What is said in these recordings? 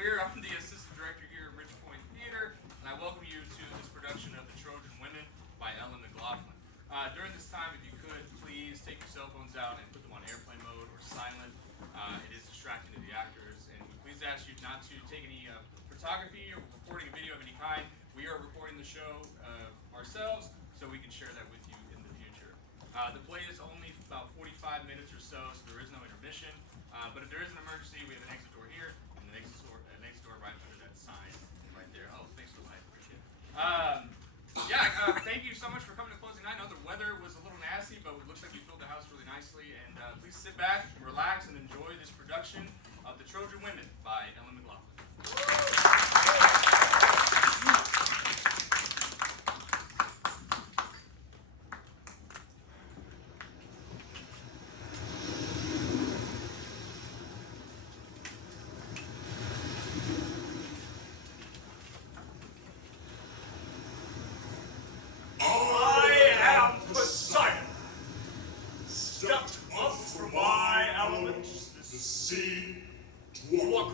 Queer. I'm the assistant director here at Ridgepoint Theater, and I welcome you to this production of The Trojan Women by Ellen McLaughlin. During this time, if you could, please take your cell phones out and put them on airplane mode or silent. It is distracting to the actors, and we please ask you not to take any photography or recording a video of any kind. We are recording the show ourselves, so we can share that with you in the future. The play is only about 45 minutes or so there is no intermission. But if there is an emergency, we have an exit door here, and an exit door right under that sign right there. Oh, thanks for the light, appreciate it. Thank you so much for coming to closing night. I know the weather was a little nasty, but it looks like we filled the house really nicely. And please sit back, relax, and enjoy this production of The Trojan Women by Ellen McLaughlin.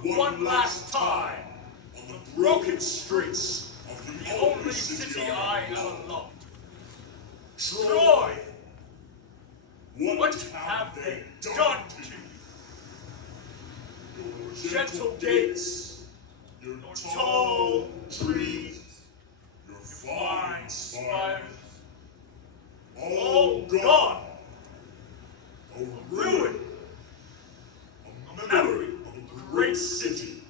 One last time on the broken streets of the only city I ever loved. Troy! What have they done to you? Your gentle gates, your tall trees, your fine spires, all gone. A ruin, a memory. Great city.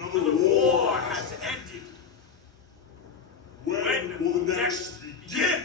Another war has ended. When will the next begin?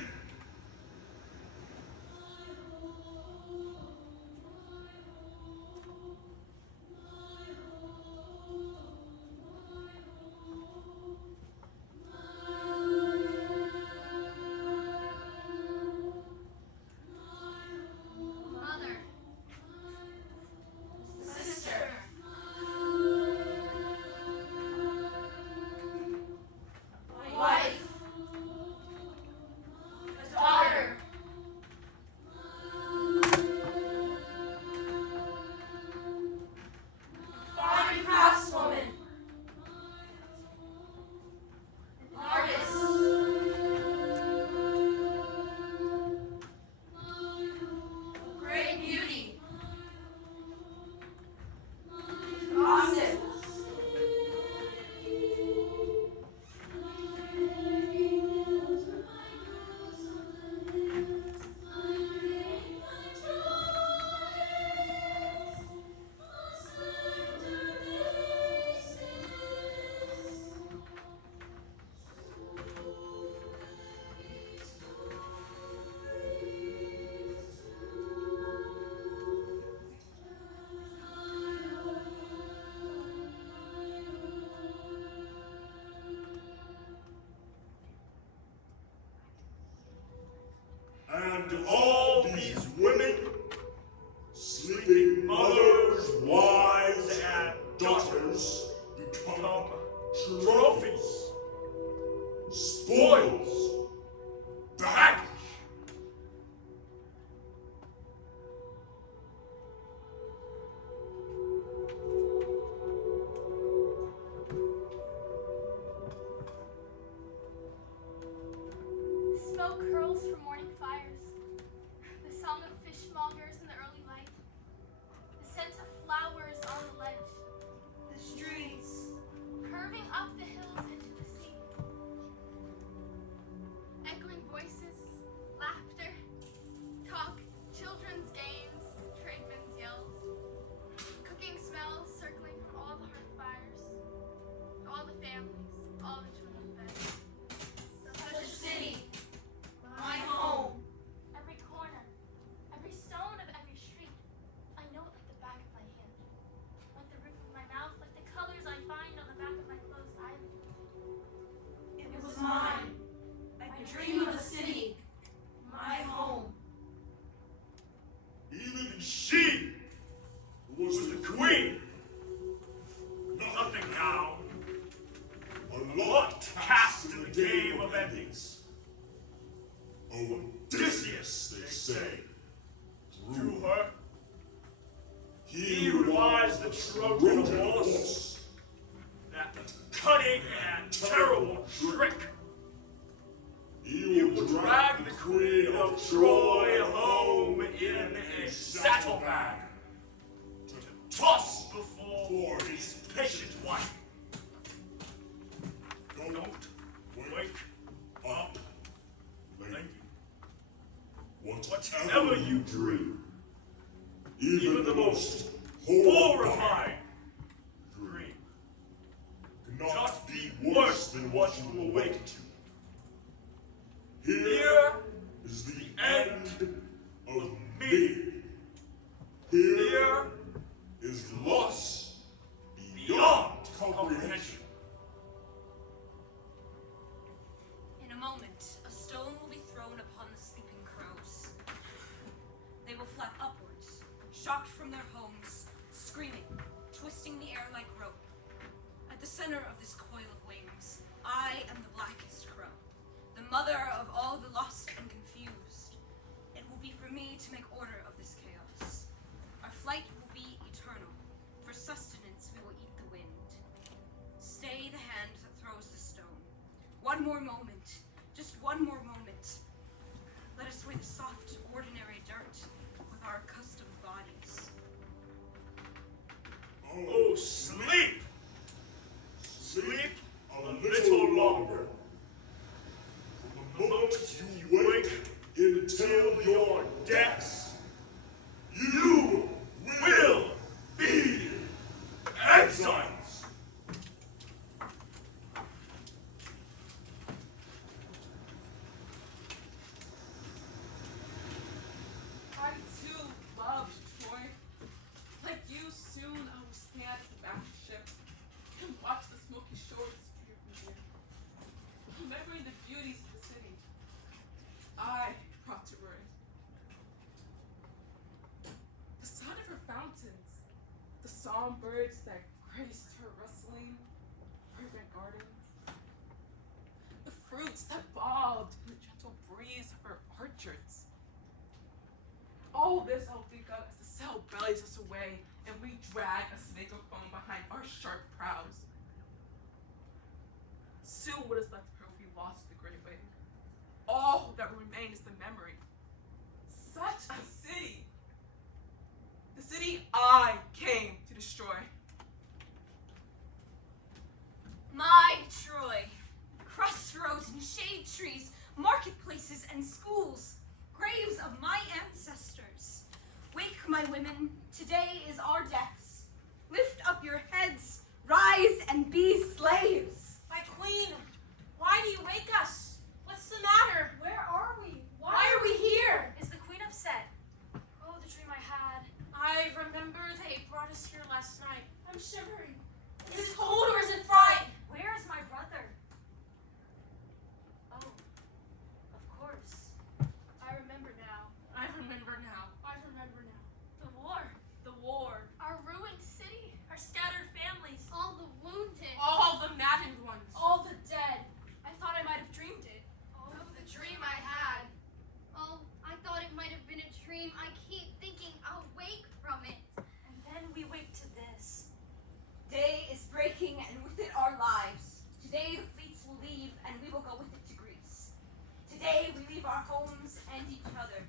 And all these women, sleeping mothers, wives, and daughters, become trophies, spoils, baggage. Smoke curls from morning fires, the song of fishmongers in the early light, the scent of flowers on the ledge, the streets curving up the hills into the sea, echoing voices, laughter, talk, children's games, tradesmen's yells, cooking smells circling from all the hearth fires, all the families, all the children fed. Such a city. My home. Every corner, every stone of every street. I know it like the back of my hand. Like the roof of my mouth, like the colors I find on the back of my closed eyelids. It was mine. I dream of a city. My home. Even she, who was the queen. Nothing now. A lot cast in the game of endings. Odysseus, they say, drew her. He who lies as the Trojan horse. That cunning and terrible trick. He will drag the queen of Troy home in a saddlebag to toss before his patient wife. Don't wake up, lady. Whatever you dream, even the most horrifying dream, cannot be worse than what you will awaken to. Here is the end of me. Here is loss beyond comprehension. In a moment, a stone will be thrown upon the sleeping crows. They will fly upwards, shocked from their homes, screaming, twisting the air like rope. At the center of this coil of wings, I am the blackest crow, the mother of all the lost and confused. It will be for me to make order of this chaos. Our flight will be eternal. For sustenance, we will eat the wind. Stay the hand that throws the stone. One more moment, just one more moment. Let us weigh the soft, ordinary dirt with our accustomed bodies. Oh, sleep! Sleep a little longer. From the moment you wake until your death, you will be exiles. I too loved Troy. Like you, soon I will stand at the back of the ship and watch the smoky shores disappear from here. Remembering the beauties of the city, I brought to ruin. The sound of her fountains, the songbirds that graced her rustling, fragrant gardens, the fruits that bobbed in the gentle breeze of her orchards. All this I'll think of as the sail bellies us away and we drag a snake of foam behind our sharp prows. Soon what is left of her will be lost to the great wave. All that will remain is the memory. Such a city! The city I came to destroy. My Troy, crossroads and shade trees, marketplaces and schools, graves of my ancestors. Wake, my women, today is our deaths. Lift up your heads, rise and be slaves. My queen, why do you wake us? What's the matter? Where are we? Why are we here? Is the queen upset? Oh, the dream I had. I remember they brought us here last night. I'm shivering. Is it cold or is it fried? Where is my brother? Oh, of course. I remember now. I remember now. I remember now. The war. The war. Our ruined city. Our scattered families. All the wounded. All the maddened ones. All the dead. I thought I might have dreamed it. Of the dream I had. Oh, I thought it might have been a dream. I keep thinking I'll wake from it. And then we wake to this. Day is breaking and with it our lives. Today the fleets will leave and we will go with it to Greece. Today we leave our homes and each other.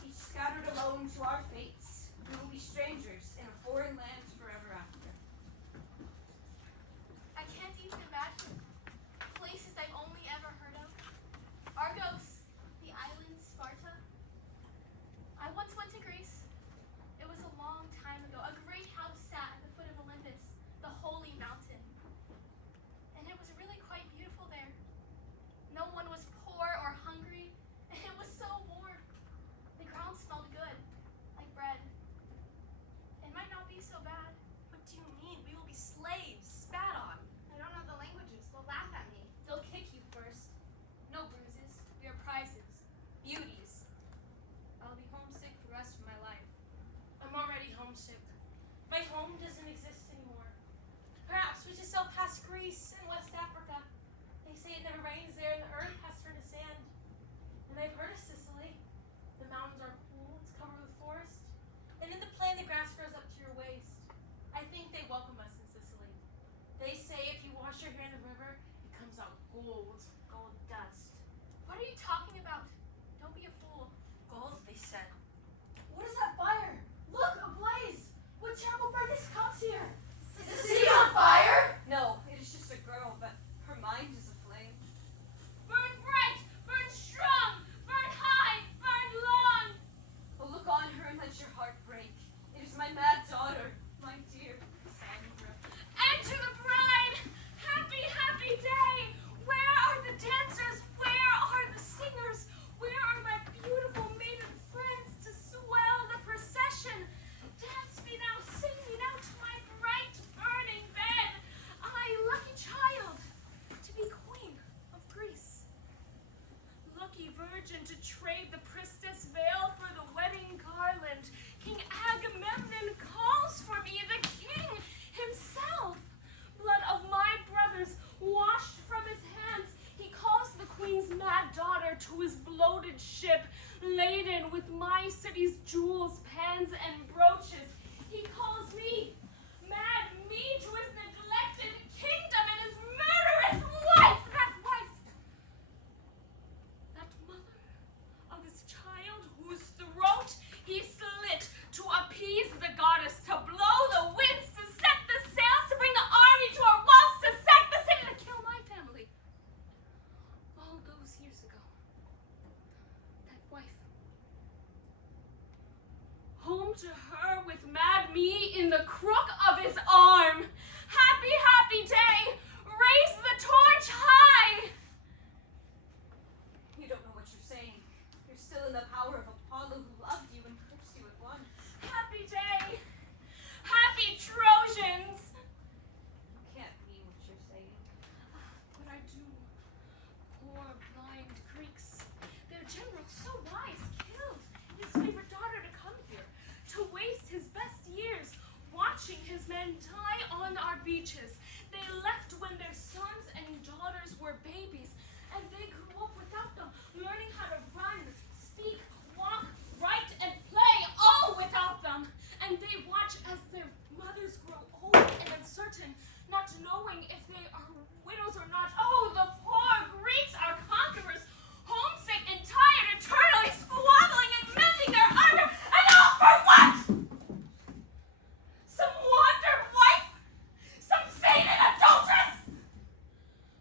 Each scattered alone to our fates. We will be strangers in a foreign land forever after. I can't even imagine places I've only ever heard of. Argos, the island Sparta. I once went to Greece. It was a long time ago. A great house sat at the foot of Olympus, the holy mountain. And it was really quite beautiful there. No one was poor or hungry, and it was so warm. The ground smelled good, like bread. And virgin to trade the priestess veil for the wedding garland. King Agamemnon calls for me, the king himself. Blood of my brothers washed from his hands. He calls the queen's mad daughter to his bloated ship, laden with my city's jewels, pans, and brooches. He calls me, mad me, to his neglected kingdom and his murderous wife, that mother of his child, whose throat he slit to appease the goddess, to blow the winds, to set the sails, to bring the army to our walls, to sack the city, to kill my family. All those years ago, that wife. Home to her with mad me in the crook of his arm. Happy, happy day! Raise the torch high! You don't know what you're saying. You're still in the power of Apollo, who loved you and cursed you at once. Happy day! Happy Trojans! You can't mean what you're saying. But I do. Poor blind Greeks. Their general, so wise, killed his favorite daughter to come here, to waste his best years watching his men die on our beaches. They left when their sons and daughters were babies, and they grew up without them, learning how to run, speak, walk, write, and play, all without them. And they watch as their mothers grow old and uncertain, not knowing if they are widows or not. Oh, the poor Greeks are conquerors, homesick and tired, eternally squabbling and mending their armor, and all for what? Some wandered wife? Some sated adulteress?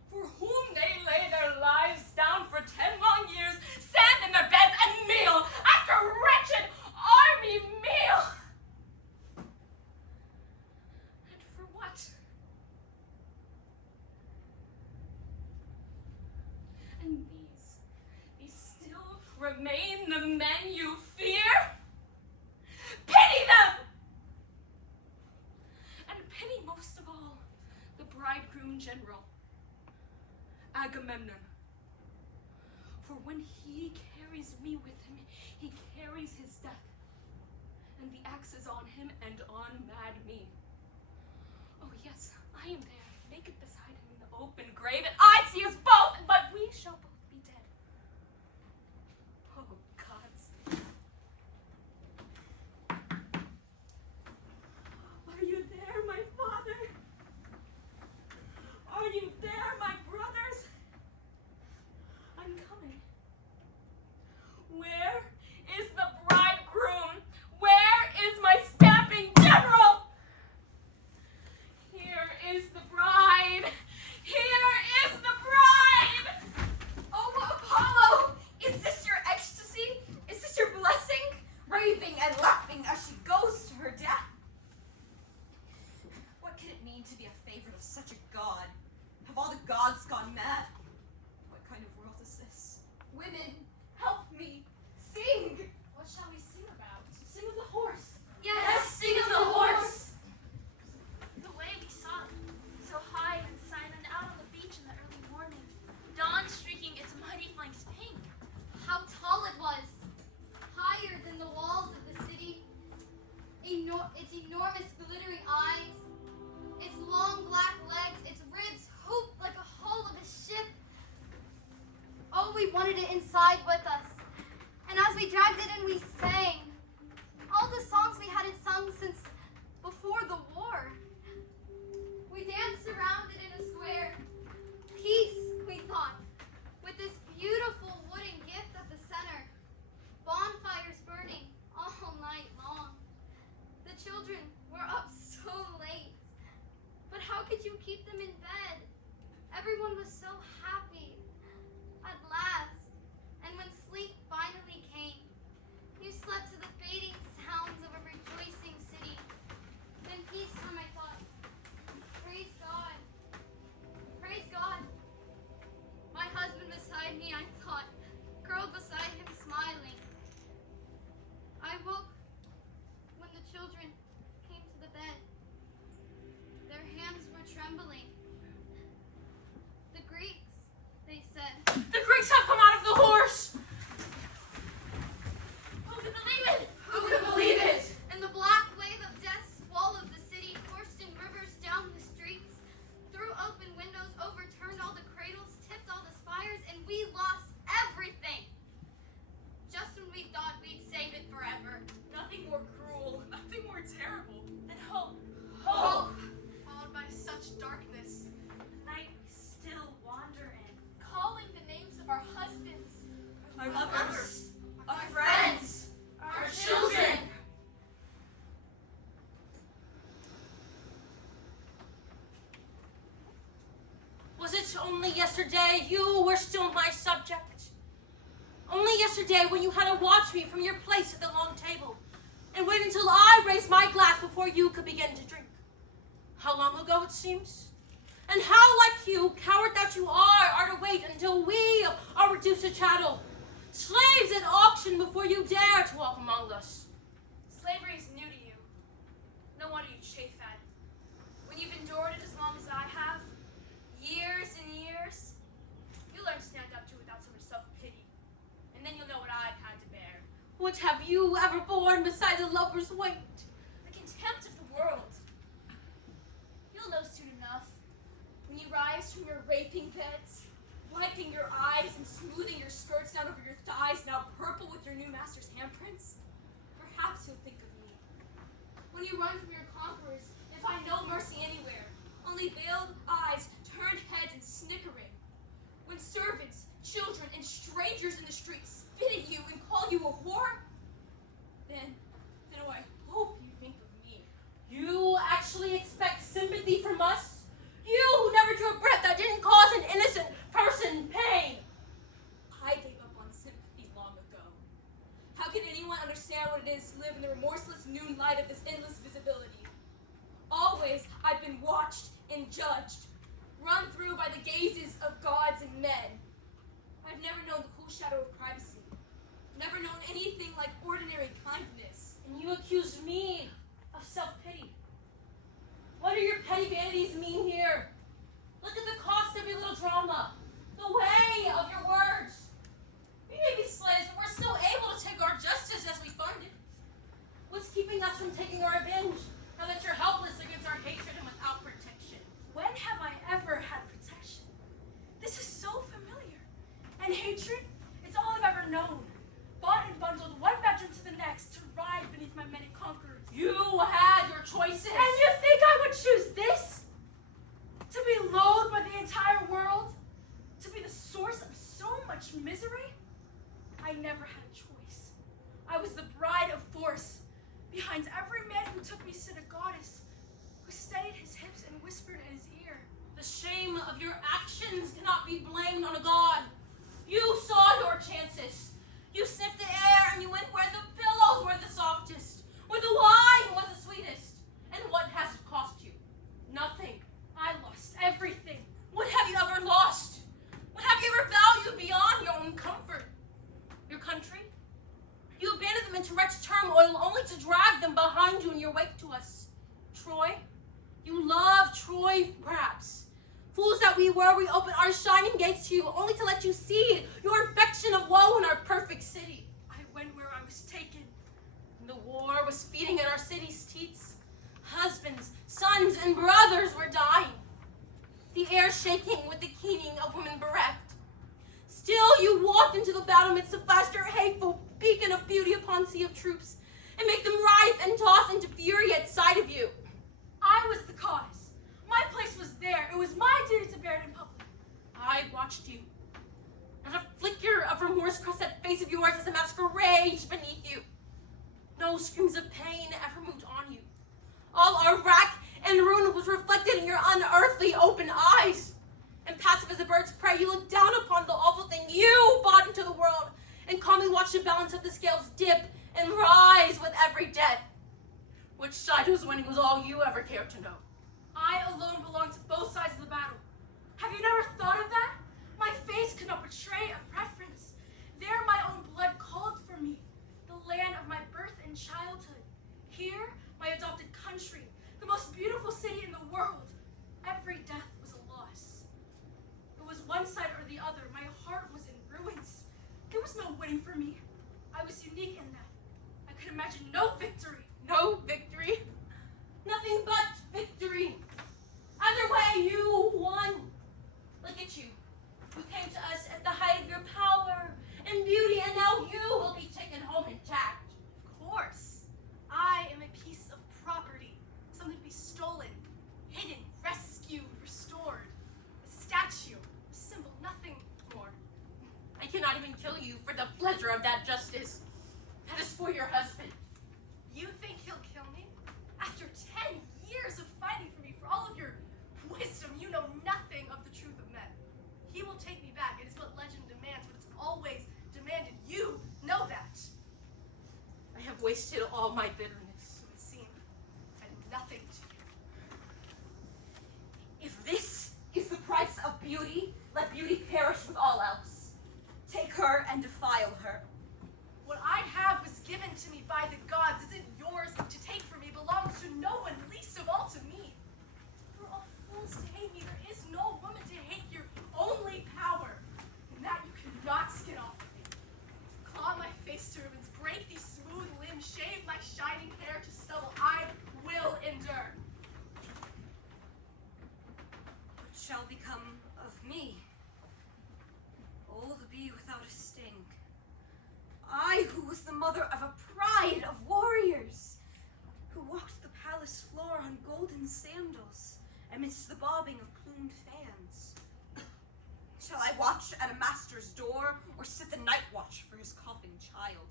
For whom they lay their lives down for 10 long years, sand in their beds and meal after wretched army meal. And for what? And these still remain the men you fear? Pity them! And pity most of all the bridegroom general, Agamemnon. For when he carries me with him, he carries his death. And the axe is on him and on mad me. Oh yes, I am there, naked beside him in the open grave, and I see us both, but we shall both be dead. Oh gods. Are you there, my father? Are you there, my brothers? I'm coming. Where is the bridegroom? Where is my stamping general? Here is the bride. Here is the bride. Oh, Apollo! Is this your ecstasy? Is this your blessing? Raving and laughing as she goes to her death? What can it mean to be a favorite of such a god? Have all the gods gone mad? What kind of world is this? Women, help me. Sing! What shall we sing about? Sing of the horse. Yes, sing of the horse! The way we saw it, so high and silent, out on the beach in the early morning, dawn streaking its mighty flanks pink. How tall it was, higher than the walls of the city. Its enormous glittering eyes, its long black legs, its ribs hooped like a hull of a ship. Oh, we wanted it inside with us. And as we dragged it in, we sang. All the songs we hadn't sung since before the war. We danced around it in a square. Peace, we thought, with this beautiful wooden gift at the center. Bonfires burning all night long. The children were up so late. But how could you keep them in bed? Everyone was so happy. At last. And when sleep finally came, you slept to the only yesterday you were still my subject. Only yesterday when you had to watch me from your place at the long table and wait until I raised my glass before you could begin to drink. How long ago it seems? And how like you, coward that you are to wait until we are reduced to chattel, slaves at auction before you dare to walk among us. Slavery is new to you. No wonder you chafe at it. When you've endured it as long as I have, years and years, you'll learn to stand up to it without so much self-pity. And then you'll know what I've had to bear. What have you ever borne besides a lover's weight? The contempt of the world. You'll know soon enough. When you rise from your raping beds, wiping your eyes and smoothing your skirts down over your thighs, now purple with your new master's handprints, perhaps you'll think of me. When you run from your conquerors and find no mercy anywhere, only veiled eyes, turned heads, and snickering. When servants, children, and strangers in the streets spit at you and call you a whore, then oh, I hope you think of me. You actually expect sympathy from us? You who never drew a breath that didn't cause an innocent person pain. I gave up on sympathy long ago. How can anyone understand what it is to live in the remorseless noon light of this endless visibility? Always I've been watched and judged, run through by the gazes of gods and men. I've never known the cool shadow of privacy, never known anything like ordinary kindness. And you accuse me of self-pity. What do your petty vanities mean here? Look at the cost of your little drama, the way of your words. We may be slaves, but we're still able to take our justice as we find it. What's keeping us from taking our revenge, now that you're helpless against our hatred and without protection? When have I ever had protection? This is so familiar. And hatred, it's all I've ever known. Bought and bundled one bedroom to the next to ride beneath my many conquerors. You had your choices. And you think I would choose this? To be loathed by the entire world? To be the source of so much misery? I never had a choice. I was the bride of force. Behind every man who took me stood a goddess, who steadied his hips and whispered in his ear. The shame of your actions cannot be blamed on a god. You saw your chances. You sniffed the air and you went where the pillows were the softest, where the wine was the sweetest. And what has it cost you? Nothing. I lost everything. What have you ever lost? What have you ever valued beyond your own comfort? Your country? You abandoned them into wretched turmoil only to drag them behind you in your wake to us. Troy? You loved Troy, perhaps. Fools that we were, we opened our shining gates to you only to let you see your infection of woe in our perfect city. I went where I was taken. The war was feeding at our city's teats. Husbands, sons, and brothers were dying. The air shaking with the keening of women bereft. Still you walked into the battle midst to flash your hateful beacon of beauty upon sea of troops, and make them writhe and toss into fury at sight of you. I was the cause. My place was there. It was my duty to bear it in public. I watched you. Not a flicker of remorse crossed that face of yours as a mask raged beneath you. No screams of pain ever moved on you. All our wrack and ruin was reflected in your unearthly open eyes. And passive as a bird's prey, you looked down upon the awful thing you brought into the world, and calmly watched the balance of the scales dip and rise with every death. Which side was winning was all you ever cared to know. I alone belong to both sides of the battle. Have you never thought of that? My face could not betray a preference. There my own blood called for me, the land of my birth and childhood. Here, my adopted country, the most beautiful city in the world. Every death was a loss. It was one side or the other. My heart was in ruins. There was no winning for me. I was unique in that. I could imagine no victory. No victory. Nothing but victory. Either way, you won. Look at you. You came to us at the height of your power and beauty, and now you will be taken home intact. Of course. I am a piece of property. Something to be stolen, hidden, rescued, restored. A statue, a symbol, nothing more. I cannot even kill you for the pleasure of that justice. That is for your husband. You think he'll kill me? After 10 years of fighting for me, for all of your wisdom, you know nothing of the truth of men. wasted all my bitterness. It would seem had nothing to you. If this is the price of beauty, let beauty perish with all else. Take her and defile her. What I have was given to me by the gods. Isn't yours to take from me, belongs to no one, least of all to me. You're all fools to hate me. There is no woman to hate your only power, and that you cannot skin off of me. Claw my face to ribbons, break these smooth limbs, shave my shining hair to stubble. I will endure. What shall become of me? Old bee without a sting. I, who was the mother of a pride of warriors, who walked the palace floor on golden sandals amidst the bobbing of plumed fans. Shall I watch at a master's door, or sit the night watch for his coughing child?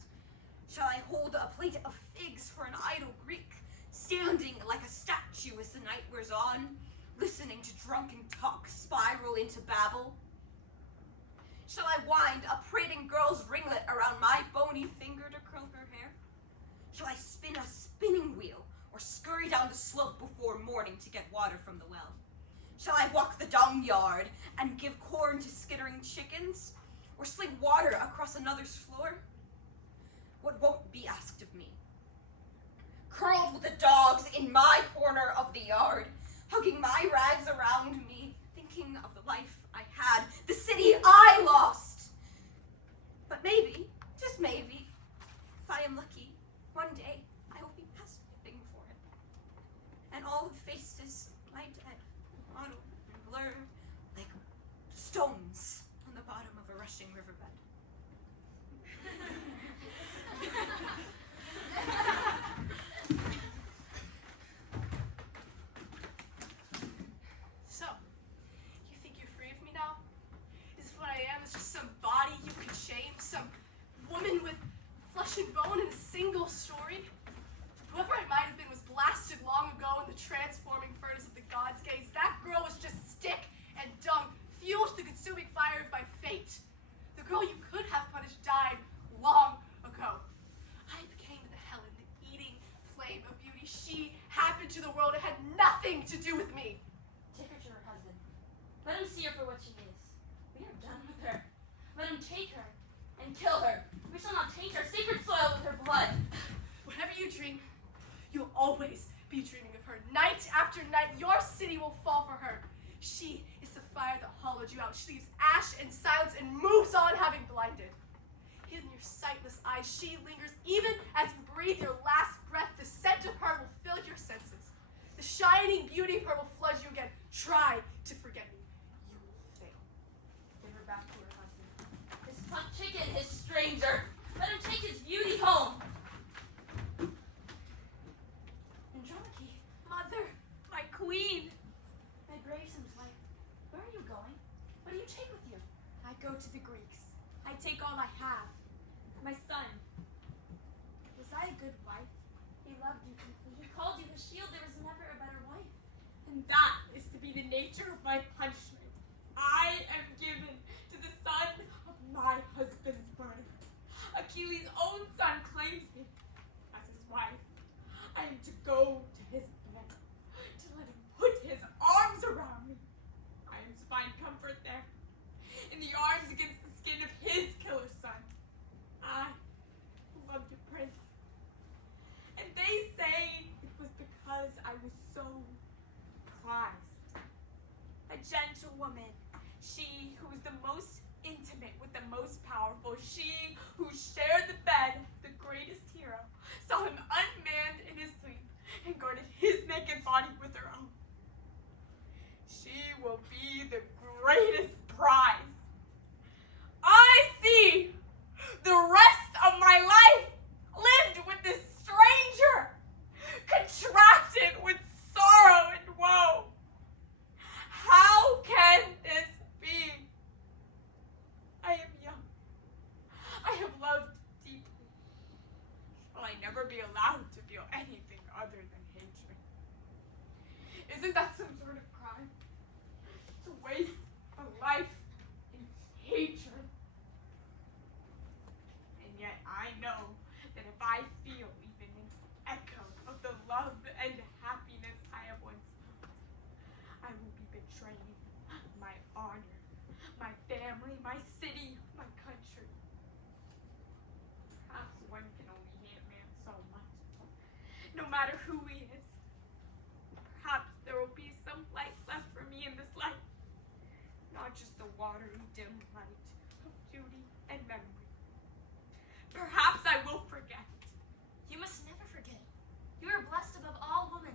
Shall I hold a plate of figs for an idle Greek, standing like a statue as the night wears on, listening to drunken talk spiral into babble? Shall I wind a prating girl's ringlet around my bony finger to curl her hair? Shall I spin a spinning wheel, or scurry down the slope before morning to get water from the well? Shall I walk the dung yard and give corn to skittering chickens, or sling water across another's floor? What won't be asked of me? Curled with the dogs in my corner of the yard, hugging my rags around me, thinking of the life I had, the city I lost. But maybe, just maybe, if I am lucky, one day I will be past living for it. And all the faces of my dead will model and blur like stones on the bottom of a rushing riverbed. So, you think you're free of me now? Is what I am is just some body you could shame? Some woman with flesh and bone and a single story? Whoever I might have been was blasted long ago in the transforming furnace of the gods' gaze. That girl was just stick and dung, fueled to the consuming fire of my fate. The girl you could have punished died long ago. I became the Helen, the eating flame of beauty. She happened to the world. It had nothing to do with me. Take her to her husband. Let him see her for what she is. We are done with her. Let him take her and kill her. We shall not taint our sacred soil with her blood. Whatever you dream, you'll always be dreaming of her. Night after night, your city will fall for her. She is the fire that hollowed you out. She leaves ash and silence and moves on, having blinded. Hidden in your sightless eyes, she lingers even as you breathe your last breath. The scent of her will fill your senses. The shining beauty of her will flood you again. Try to forget me. You will fail. Give her back to her husband. This plucked chicken is stranger. Let him take his beauty home. Andromache, Mother, my queen. my brave son's wife, where are you going? What do you take with you? I go to the Greeks. I take all I have. My son. Was I a good wife? He loved you completely. He called you his shield. There was never a better wife. And that is to be the nature of my punishment. I am given to the son of my husband's birth. Achilles' own son claims me as his wife. I am to go to his bed, to let him put his arms around me. I am to find comfort there, in the arms against the skin of his killer son. I love you, Prince. And they say it was because I was so prized. A gentle woman, she who was the most intimate with the most powerful, she who shared the bed with the greatest hero, saw him unmanned in his sleep and guarded his naked body with her own. She will be the greatest prize. I see the rest of my life lived with this stranger, contracted with sorrow and woe. How can this be? I am young. I have loved deeply. Shall I never be allowed to feel anything other than hatred? Isn't that some sort of crime? To waste a life in hatred? And yet I know that if I feel weak, betraying my honor, my family, my city, my country. Perhaps one can only hate a man so much, no matter who he is. Perhaps there will be some light left for me in this life, not just the watery, dim light of duty and memory. Perhaps I will forget. You must never forget. You are blessed above all women.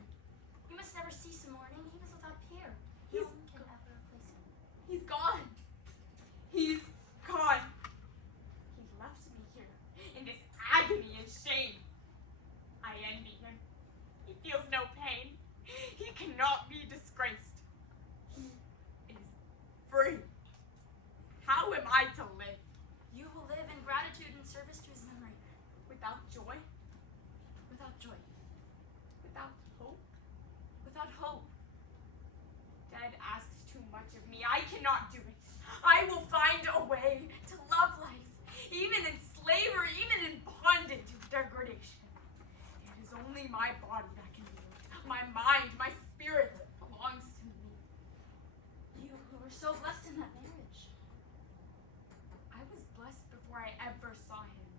You must never cease mourning. He was without peer. No He's one can ever replace him. He's gone. He's gone. He left me here in this agony and shame. I envy him. He feels no pain. He cannot be disgraced. He is free. How am I to live? You will live in gratitude and service to his memory. Without joy? Without joy. Without hope? Without hope. Dead asks too much of me. I cannot do it. I will find a way to love life, even in slavery, even in bondage and degradation. It is only my body that can do it. My mind, my spirit belongs to me. You who were so blessed in that marriage. I was blessed before I ever saw him.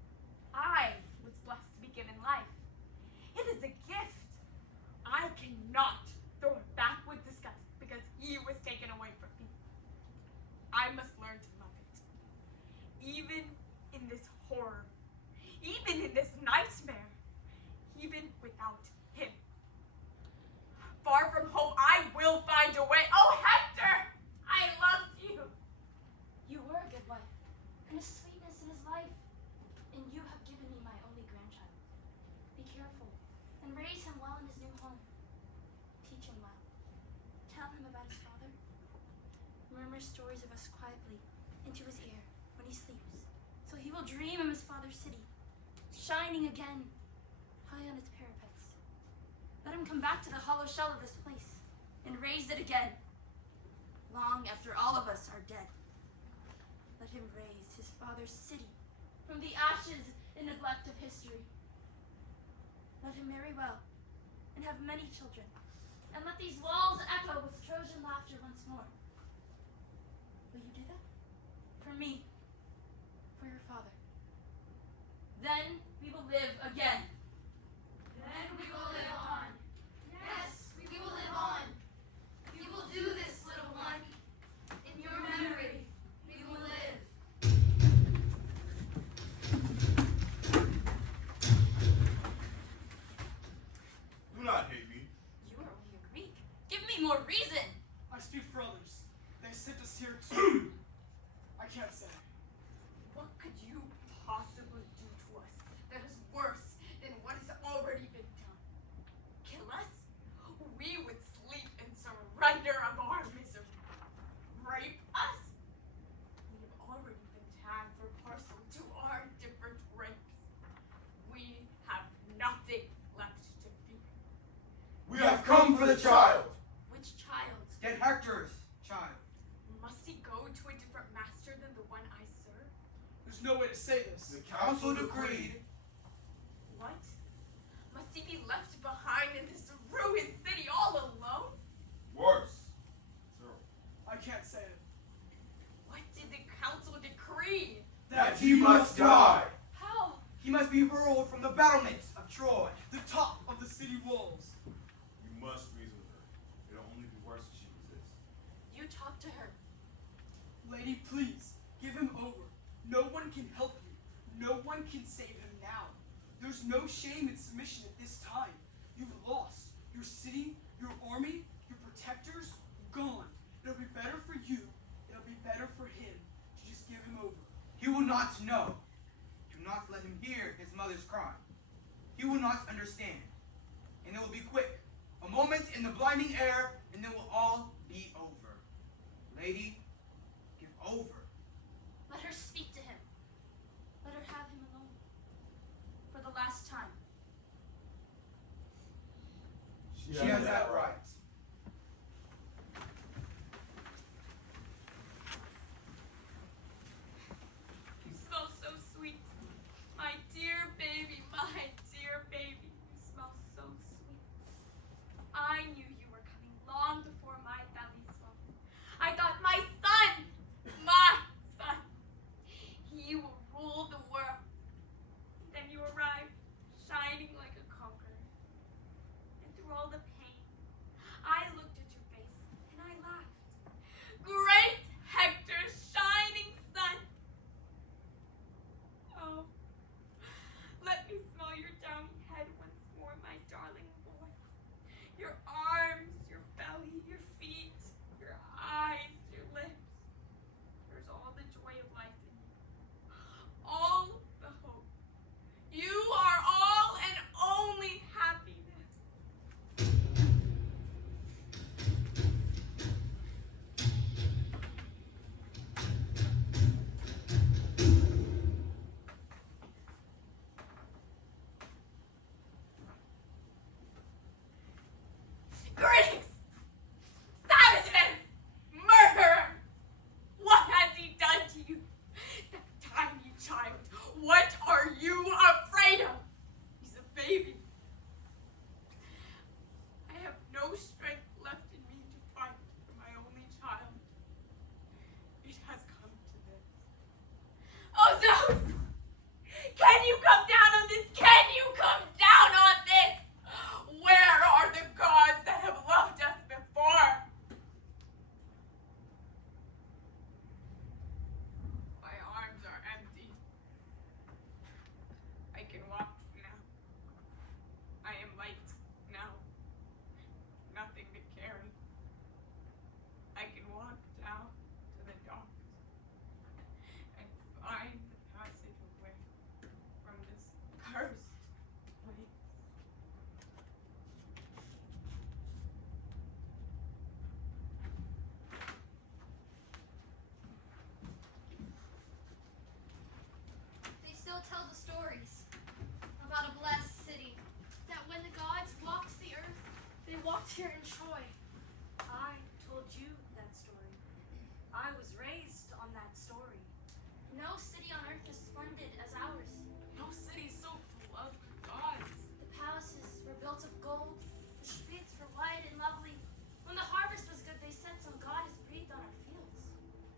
I was blessed to be given life. It is a gift. I cannot throw it back with disgust because he was taken away from me. I must learn to love it. Even in this horror, even in this nightmare, even without him. Far from home, I will find a way. Oh, Hector! I loved you! You were a good wife, and a sweetness in his life. And you have given me my only grandchild. Be careful, and raise him well in his new home. Teach him well. Tell him about his father. Murmur stories of us quietly into his ear when he sleeps, so he will dream of his father's city, shining again, high on its parapets. Let him come back to the hollow shell of this place, and raise it again, long after all of us are dead. Let him raise his father's city from the ashes and neglect of history. Let him marry well, and have many children, and let these walls echo with Trojan laughter once more. Will you do that? For me, for your father. Then we will live again. Then we will live on. Yes, we will live on. We will do this, little one. In your memory, we will live. Do not hate me. You are only a Greek. Give me more reason. I speak for others. They sent us here too. I can't say. What could you possibly do to us that is worse than what has already been done? Kill us? We would sleep in surrender of our misery. Rape us? We have already been tagged for parcel to our different rapes. We have nothing left to fear. We have come for the child. Which child? Get Hector's child. Must he go to a different master than the one I serve? There's no way to say this. The council decreed. What? Must he be left behind in this ruined city all alone? Worse. Sir. I can't say it. What did the council decree? That he must die. How? He must be hurled from the battlements of Troy. The top of the city walls. You must reason with her. It'll only be worse if she resists. You talk to her. Lady, please, give him over. No one can help you. No one can save him now. There's no shame in submission at this time. You've lost your city, your army, your protectors, gone. It'll be better for you. It'll be better for him to just give him over. He will not know. Do not let him hear his mother's cry. He will not understand. And it will be quick. A moment in the blinding air, and it will all be over. Lady, give over. Let her speak to him. Let her have him alone. For the last time. She has that right. You smell so sweet. My dear baby, my dear baby. You smell so sweet. I knew you were coming long before my belly swelled. still tell the stories about a blessed city that when the gods walked the earth, they walked here in Troy. I told you that story. I was raised on that story. No city on earth as splendid as ours. No city so beloved with gods. The palaces were built of gold. The streets were wide and lovely. When the harvest was good, they said some god has breathed on our fields.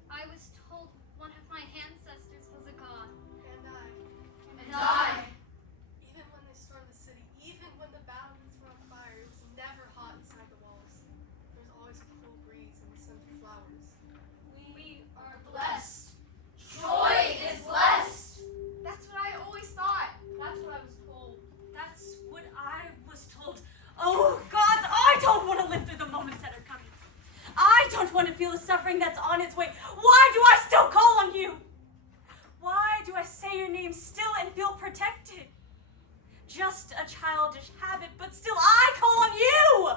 I was told one of my ancestors was a god. And I. And I. Even when they stormed the city, even when the battlements were on fire, it was never hot inside the walls. There was always a cool breeze and the scent of flowers. We are blessed. Troy is blessed. That's what I always thought. That's what I was told. That's what I was told. Oh, God, I don't want to live through the moments that are coming. I don't want to feel the suffering that's on its way. Why do I still call on you? Why do I say your name still and feel protected? Just a childish habit, but still I call on you!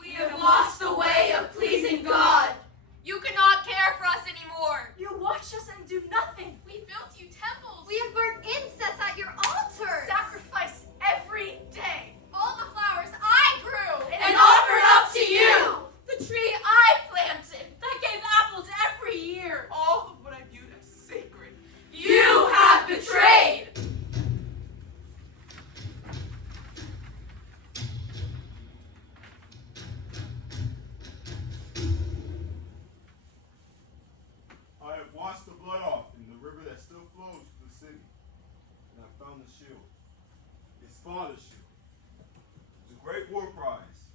We have lost the way of pleasing God. You cannot care for us anymore. You watch us and do nothing. We built you temples. We have burned incense at your altar. sacrificed every day. All the flowers I grew And offered up to you. The tree I planted that gave apples every year. All of what I viewed as sacred. You have betrayed. I have washed the blood off in the river that still flows through the city, and I found the shield. His father's shield. It was a great war prize,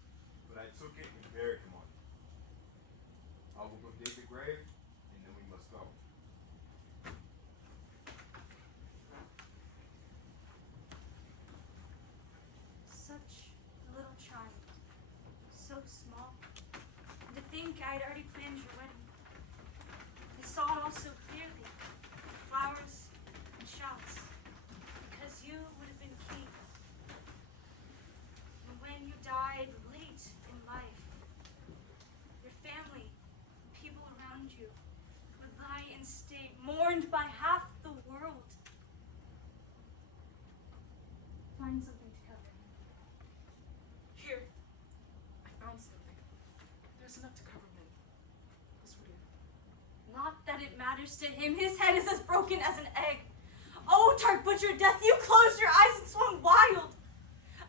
but I took it and buried him on it. I will go dig the grave, and then we must go. Such a little child. So small. And to think I'd already planned your wedding. I saw it all so clearly. Flowers and shouts. Because you would have been king. And when you died late in life, your family, people around you, would lie in state, mourned by half the world. Find something to cover him. Here. I found something. There's enough to cover me. This would do. Not that it matters to him. His head is as broken as an egg. Oh, dark butcher death, you closed your eyes and swung wild.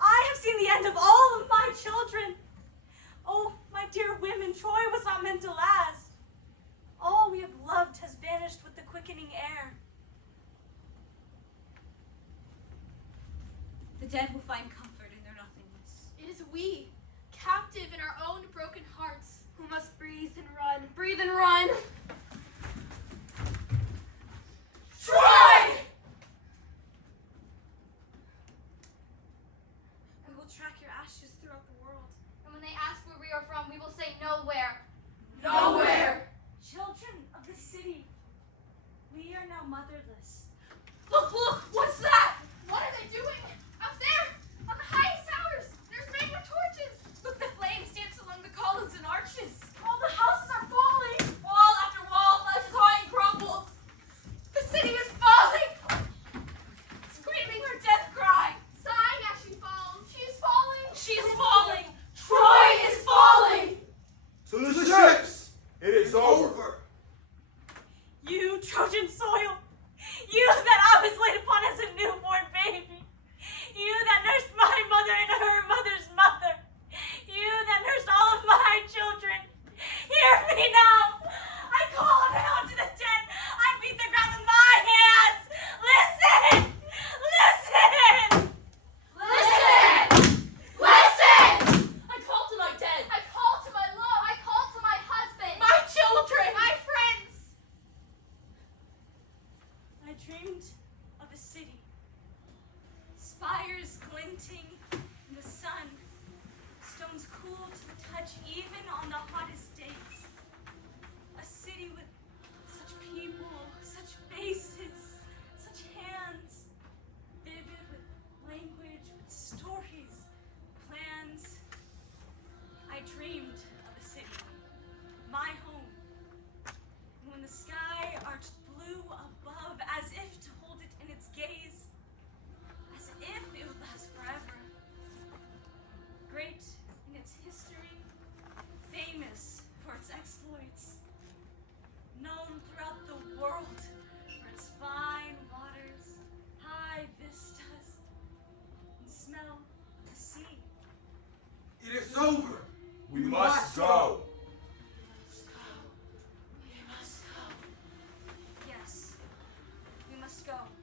I have seen the end of all of my children. Oh, my dear women, Troy was not meant to last. All we have loved has vanished with the quickening air. The dead will find comfort in their nothingness. It is we, captive in our own broken hearts, who must breathe and run. Breathe and run. Troy! We will track your ashes throughout the world. And when they ask where we are from, we will say nowhere. Nowhere. Children of the city, we are now motherless. Look, what's that? What are they doing? Up there, on the highest towers. There's men with torches. Look, the flames dance along the columns and arches. All the houses are falling. Wall after wall flashes high and crumbles. The city is falling. Screaming her death cry. Sighing as she falls. She is falling. She is falling. Troy is falling. To the ships! It is over. You, Trojan soil. You that I was laid upon as a newborn baby. You that nursed my mother and her mother's mother. You that nursed all of my children. Hear me now. I call now to the dead. I beat the ground with my hands. Listen! Listen! Listen! Listen! I call to my dead. I call to my love. I call to my husband. My children. My friends. I dreamed of a city. Spires glinting in the sun. Stones cool to the touch even on the hottest days. A city with such people, such faces, such hands. Vivid with language, with stories, plans. I dreamed of a city. My home. And when the sky arched blue above as must go.